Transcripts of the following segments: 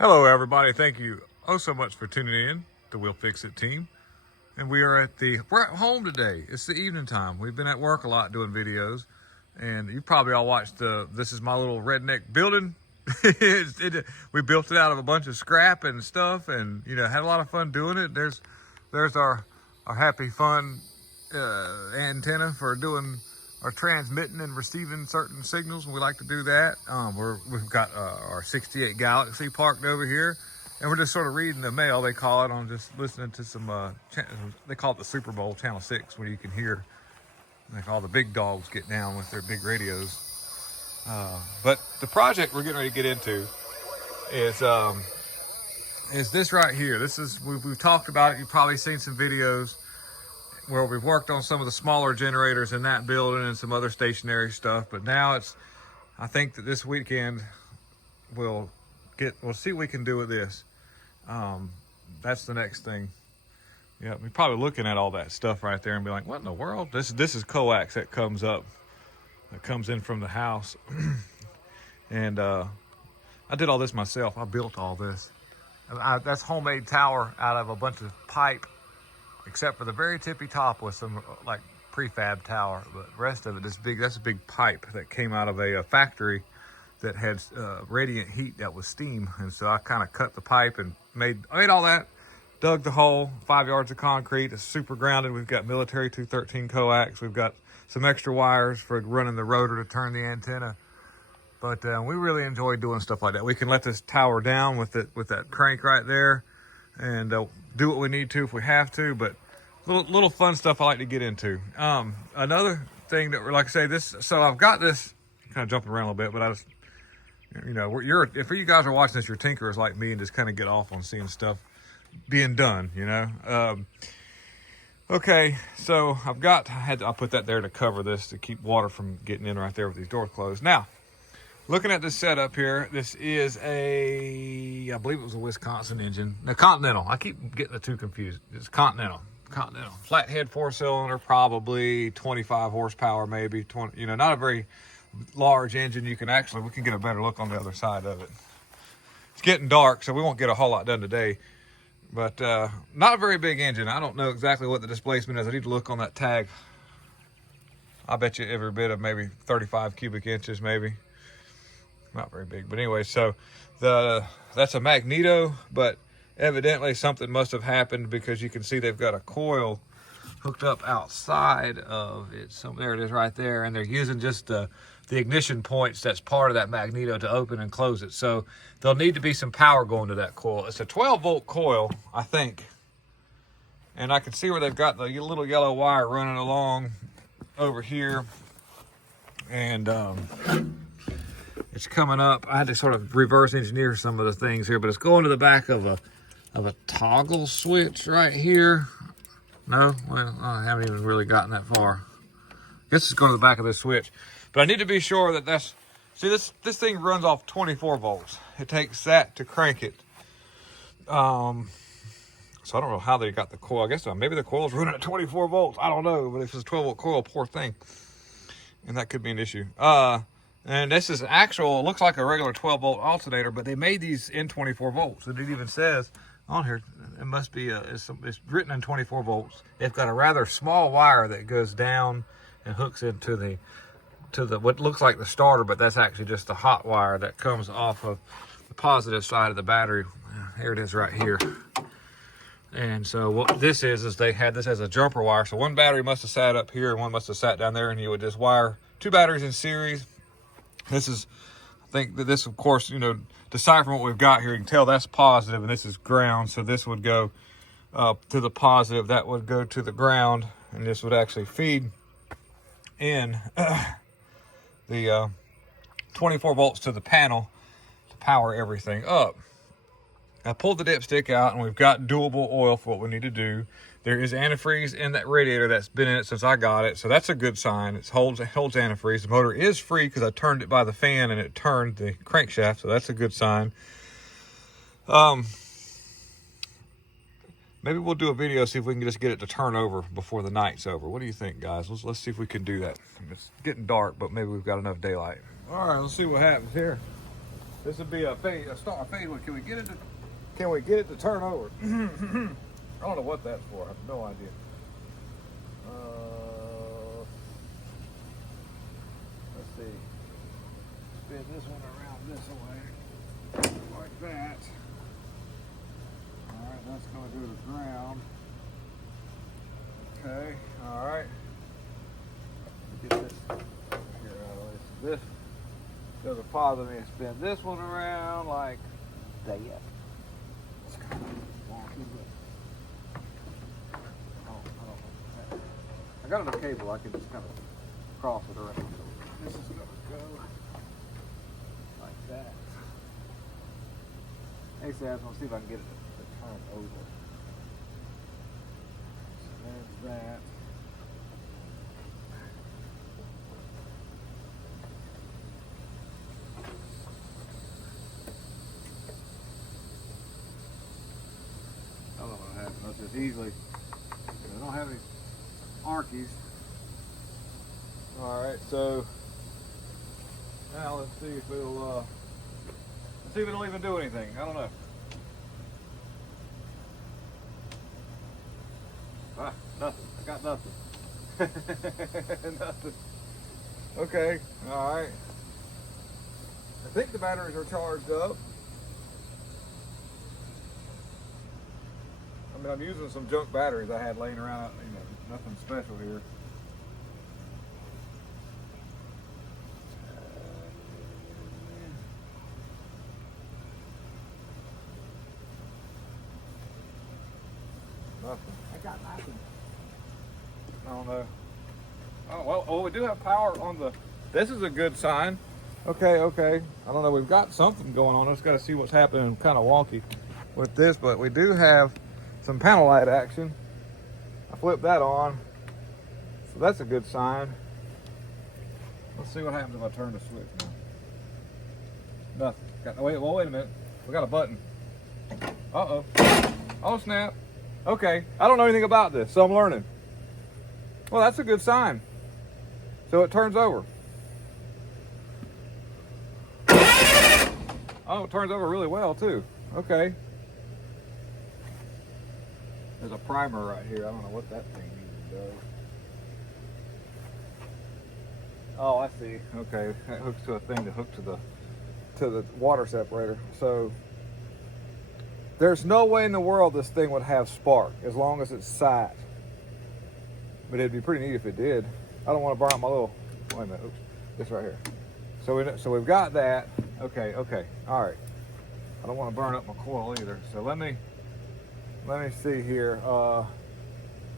Hello everybody, thank you so much for tuning in to We'll Fix It team. And we're at home today. It's the evening time. We've been at work a lot doing videos, and you probably all watched this is my little redneck building. We built it out of a bunch of scrap and stuff, and had a lot of fun doing it. There's our happy fun antenna for doing our transmitting and receiving certain signals, and we like to do that. We've got our 68 Galaxy parked over here, and we're just sort of reading the mail, they call it, on just listening to some, they call it the Super Bowl, Channel 6, where you can hear like all the big dogs get down with their big radios. But the project we're getting ready to get into is this right here. We've talked about it. You've probably seen some videos where we've worked on some of the smaller generators in that building and some other stationary stuff. But now I think that this weekend we'll see what we can do with this. That's the next thing. Yeah, we're probably looking at all that stuff right there and be like, what in the world? This is coax that comes in from the house. And I did all this myself. I built all this. That's homemade tower out of a bunch of pipe, except for the very tippy top with some like prefab tower. But the rest of it is big. That's a big pipe that came out of a factory that had radiant heat that was steam. And so I kind of cut the pipe and made all that, dug the hole, 5 yards of concrete. It's super grounded. We've got military 213 coax. We've got some extra wires for running the rotor to turn the antenna. But we really enjoy doing stuff like that. We can let this tower down with that crank right there, and do what we need to if we have to. But little fun stuff I like to get into. Another thing that we're, like I say, so I've got this kind of jumping around a little bit, but I just, if you guys are watching this, you're tinkerers like me and just kind of get off on seeing stuff being done, Okay, so I put that there to cover this, to keep water from getting in right there with these doors closed. Now, looking at this setup here, this is I believe it was a Wisconsin engine. No, Continental. I keep getting the two confused. It's Continental. Flathead 4-cylinder, probably 25 horsepower, maybe 20. Not a very large engine. We can get a better look on the other side of it. It's getting dark, so we won't get a whole lot done today. But not a very big engine. I don't know exactly what the displacement is. I need to look on that tag. I bet you every bit of maybe 35 cubic inches, maybe. Not very big, but anyway, so that's a magneto, but evidently something must have happened, because you can see they've got a coil hooked up outside of it. So there it is right there, and they're using just the ignition points that's part of that magneto to open and close it. So there'll need to be some power going to that coil. It's a 12-volt coil, I think, and I can see where they've got the little yellow wire running along over here, and it's coming up. I had to sort of reverse engineer some of the things here, but it's going to the back of a toggle switch right here. No, well, I haven't even really gotten that far. I guess it's going to the back of this switch, but I need to be sure that see, this thing runs off 24 volts. It takes that to crank it. So I don't know how they got the coil. I guess maybe the coil's running at 24 volts. I don't know, but if it's a 12-volt coil, poor thing, and that could be an issue. And this is actual, looks like a regular 12-volt alternator, but they made these in 24 volts. And it even says on here, it must be, it's written in 24 volts. They've got a rather small wire that goes down and hooks into the what looks like the starter, but that's actually just the hot wire that comes off of the positive side of the battery. Here it is right here. And so what this is they had this as a jumper wire. So one battery must have sat up here and one must have sat down there, and you would just wire two batteries in series. I think that this, of course, deciphering what we've got here, you can tell that's positive and this is ground. So this would go to the positive, that would go to the ground, and this would actually feed in the 24 volts to the panel to power everything up. I pulled the dipstick out, and we've got doable oil for what we need to do. There is antifreeze in that radiator that's been in it since I got it, so that's a good sign. It holds antifreeze. The motor is free because I turned it by the fan and it turned the crankshaft, so that's a good sign. Maybe we'll do a video, see if we can just get it to turn over before the night's over. What do you think, guys? Let's see if we can do that. It's getting dark, but maybe we've got enough daylight. All right, let's see what happens here. This would be a start a fade one. Can we get it to turn over? I don't know what that's for. I have no idea. Let's see. Spin this one around this way, like that. All right, that's going to go to the ground. Okay, all right. Get this here out of the way. So this doesn't bother me. Spin this one around like that. It's kind of wonky, but I got enough cable. I can just kind of cross it around. So this is going to go like that. Actually, I was going to see if I can get it to turn over. So there's that. I don't know what happened. That's just easily. I don't have any archies. All right, so now let's see if it'll even do anything. I don't know. Ah, nothing. I got nothing. Nothing. Okay. All right. I think the batteries are charged up. I mean, I'm using some junk batteries I had laying around, you know, nothing special here. Nothing. I got nothing. I don't know. Oh, well, oh, we do have power on the, this is a good sign. Okay, okay. I don't know, we've got something going on. I just got to see what's happening. Kind of wonky with this, but we do have some panel light action. I flipped that on, so that's a good sign. Let's see what happens if I turn the switch now. Nothing. Wait a minute. We got a button. Uh-oh. Oh, snap. Okay, I don't know anything about this, so I'm learning. Well, that's a good sign. So it turns over. Oh, it turns over really well, too. Okay. There's a primer right here. I don't know what that thing even does. Oh, I see. Okay, that hooks to a thing to hook to the water separator. So there's no way in the world this thing would have spark as long as it's sat. But it'd be pretty neat if it did. I don't want to burn out my little. Wait a minute. Oops. This right here. So we've got that. Okay. Okay. All right. I don't want to burn up my coil either. So let me see here.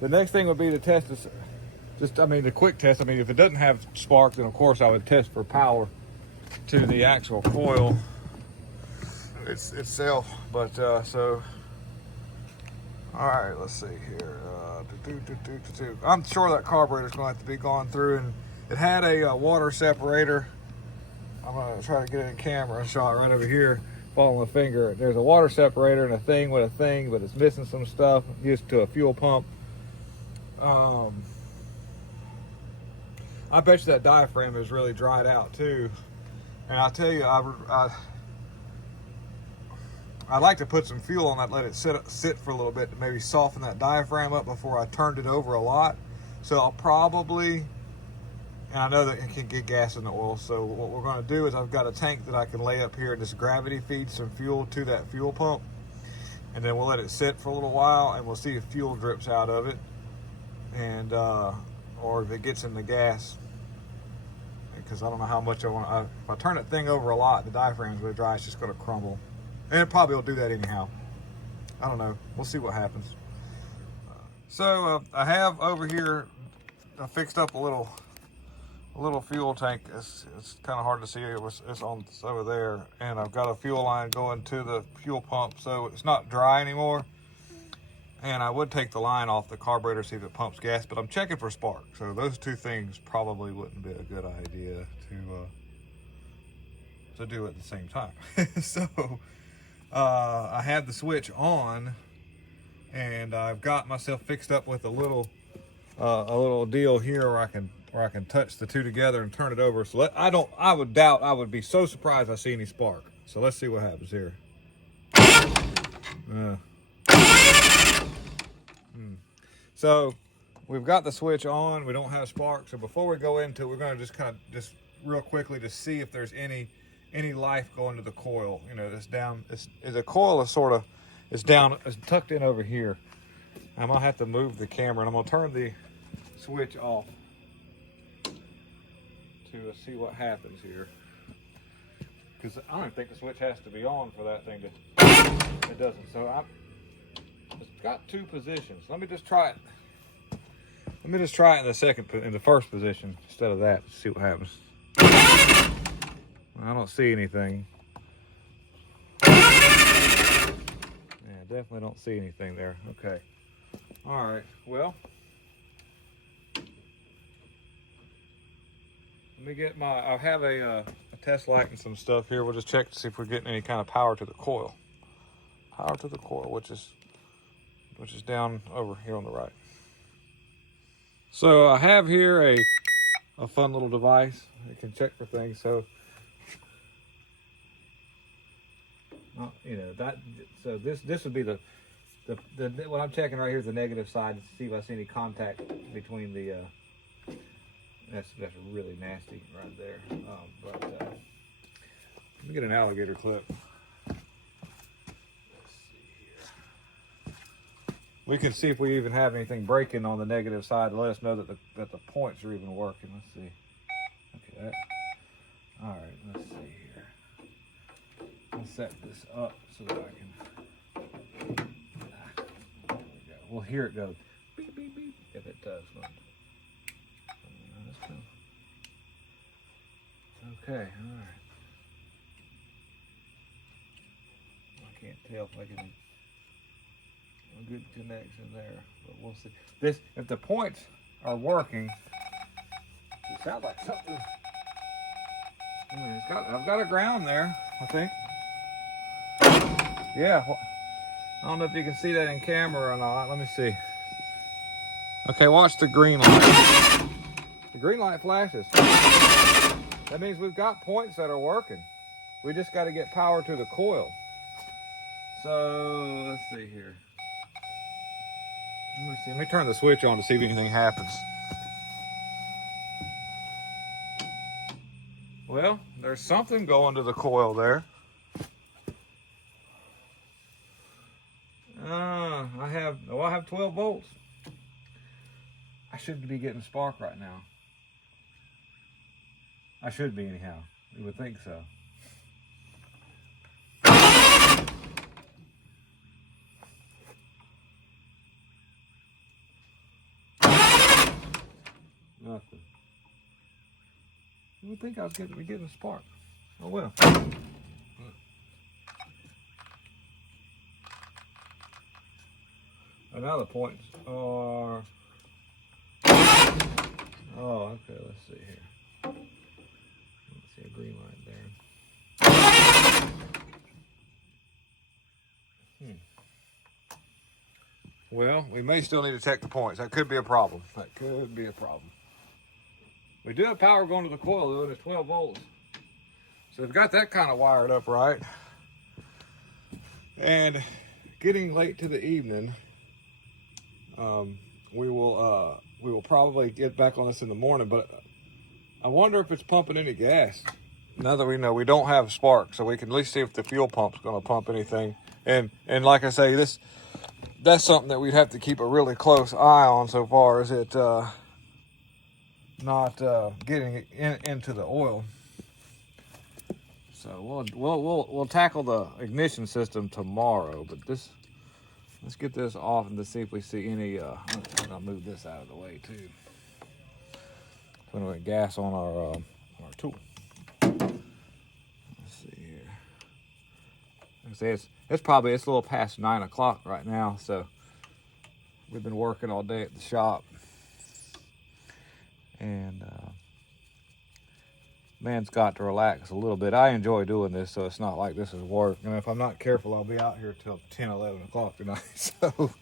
The next thing would be to test this. The quick test. I mean, if it doesn't have spark, then of course I would test for power to the actual coil itself. But so, all right, let's see here. I'm sure that carburetor's going to have to be gone through, and it had a water separator. I'm going to try to get it in camera shot right over here. Following the finger, there's a water separator and a thing with a thing, but it's missing some stuff used to a fuel pump. I bet you that diaphragm is really dried out too. And I'll tell you, I'd like to put some fuel on that, let it sit for a little bit to maybe soften that diaphragm up before I turned it over a lot. So I'll probably, and I know that it can get gas in the oil, so what we're going to do is I've got a tank that I can lay up here and just gravity feed some fuel to that fuel pump, and then we'll let it sit for a little while and we'll see if fuel drips out of it, and or if it gets in the gas, because I don't know how much I want. If I turn that thing over a lot, the diaphragm's really dry, it's just going to crumble, and it probably will do that anyhow. I don't know, we'll see what happens. So I have over here, I fixed up a little fuel tank. It's kind of hard to see. It's over there, and I've got a fuel line going to the fuel pump, so it's not dry anymore. And I would take the line off the carburetor, see if it pumps gas, but I'm checking for spark. So those two things probably wouldn't be a good idea to do at the same time. So I had the switch on, and I've got myself fixed up with a little deal here where I can touch the two together and turn it over. So I would doubt, I would be so surprised I see any spark. So let's see what happens here. So we've got the switch on. We don't have spark. So before we go into it, we're going to just real quickly to see if there's any life going to the coil. You know, this down. The coil is sort of down. It's tucked in over here. I'm gonna have to move the camera, and I'm gonna turn the switch off to see what happens here. Because I don't even think the switch has to be on for that thing to. It doesn't. So it's got two positions. Let me just try it. Let me just try it in the first position instead of that. See what happens. I don't see anything. Yeah, definitely don't see anything there. Okay. All right. Well, let me get I have a test light and some stuff here. We'll just check to see if we're getting any kind of power to the coil. Power to the coil, which is down over here on the right. So I have here a fun little device. It can check for things. So you know that. So this would be the what I'm checking right here is the negative side to see if I see any contact between the. That's really nasty right there. But let me get an alligator clip. Let's see here. We can see if we even have anything breaking on the negative side to let us know that the points are even working. Let's see. Okay. All right. Let's see here. I'll set this up so that I can. We'll hear it go beep, beep, beep, if it does. Okay, all right. I can't tell if I get a good connection there, but we'll see. If the points are working, it sounds like something. I've got a ground there, I think. Yeah. I don't know if you can see that in camera or not. Let me see. Okay, watch the green light. The green light flashes. That means we've got points that are working. We just got to get power to the coil. So let's see here. Let me turn the switch on to see if anything happens. Well, there's something going to the coil there. I have 12 volts. I shouldn't be getting spark right now. I should be anyhow. You would think so. Nothing. You would think I was getting a spark. Oh well. And now the points are. Oh, okay. Let's see here. Let's see a green light there. Well, we may still need to check the points. That could be a problem. We do have power going to the coil though, and it's 12 volts. So we've got that kind of wired up right. And getting late to the evening, we will probably get back on this in the morning, but I wonder if it's pumping any gas. Now that we know we don't have spark, so we can at least see if the fuel pump's going to pump anything. And like I say, that's something that we'd have to keep a really close eye on so far as it not getting into the oil. So we'll tackle the ignition system tomorrow, but let's get this off and to see if we see any. I'm gonna move this out of the way too. Putting gas on our tool. Let's see here. Like I say, it's a little past 9 o'clock right now, so we've been working all day at the shop, and man's got to relax a little bit. I enjoy doing this, so it's not like this is work. And if I'm not careful, I'll be out here till 10, 11 o'clock tonight. So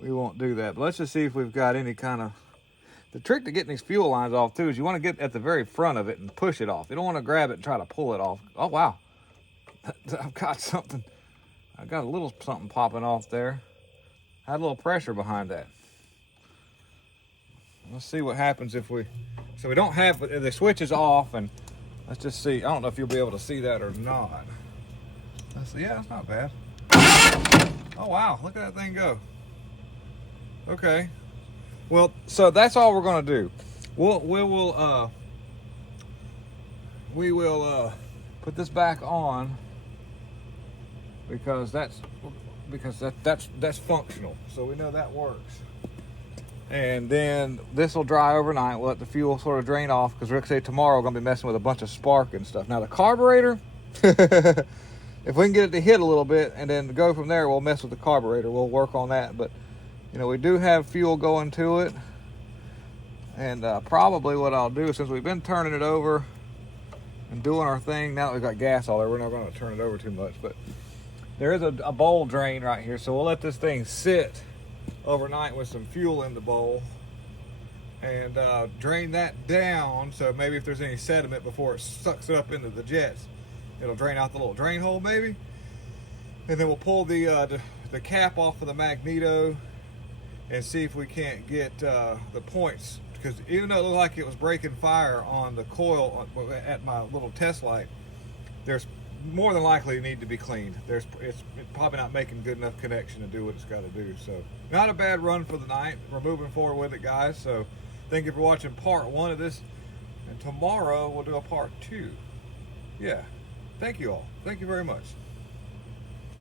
we won't do that. But let's just see if we've got any kind of... The trick to getting these fuel lines off, too, is you want to get at the very front of it and push it off. You don't want to grab it and try to pull it off. Oh, wow. I've got something. I got a little something popping off there. Had a little pressure behind that. Let's see what happens if we. So we don't have the switch is off, and let's just see. I don't know if you'll be able to see that or not. Let's see. Yeah, that's not bad. Oh wow! Look at that thing go. Okay. Well, so that's all we're gonna do. We will put this back on because that's functional. So we know that works. And then this will dry overnight. We'll let the fuel sort of drain off because Rick said tomorrow we're gonna be messing with a bunch of spark and stuff. Now the carburetor, if we can get it to hit a little bit and then go from there, we'll mess with the carburetor. We'll work on that. But you know, we do have fuel going to it. And probably what I'll do, since we've been turning it over and doing our thing, now that we've got gas all there, we're not going to turn it over too much. But there is a bowl drain right here, so we'll let this thing sit overnight with some fuel in the bowl and drain that down. So maybe if there's any sediment before it sucks it up into the jets, it'll drain out the little drain hole maybe. And then we'll pull the cap off of the magneto and see if we can't get the points. Because even though it looked like it was breaking fire on the coil at my little test light, there's more than likely need to be cleaned. It's probably not making good enough connection to do what it's got to do. So not a bad run for the night. We're moving forward with it, guys. So thank you for watching part 1 of this. And tomorrow we'll do a part 2. Yeah. Thank you all. Thank you very much.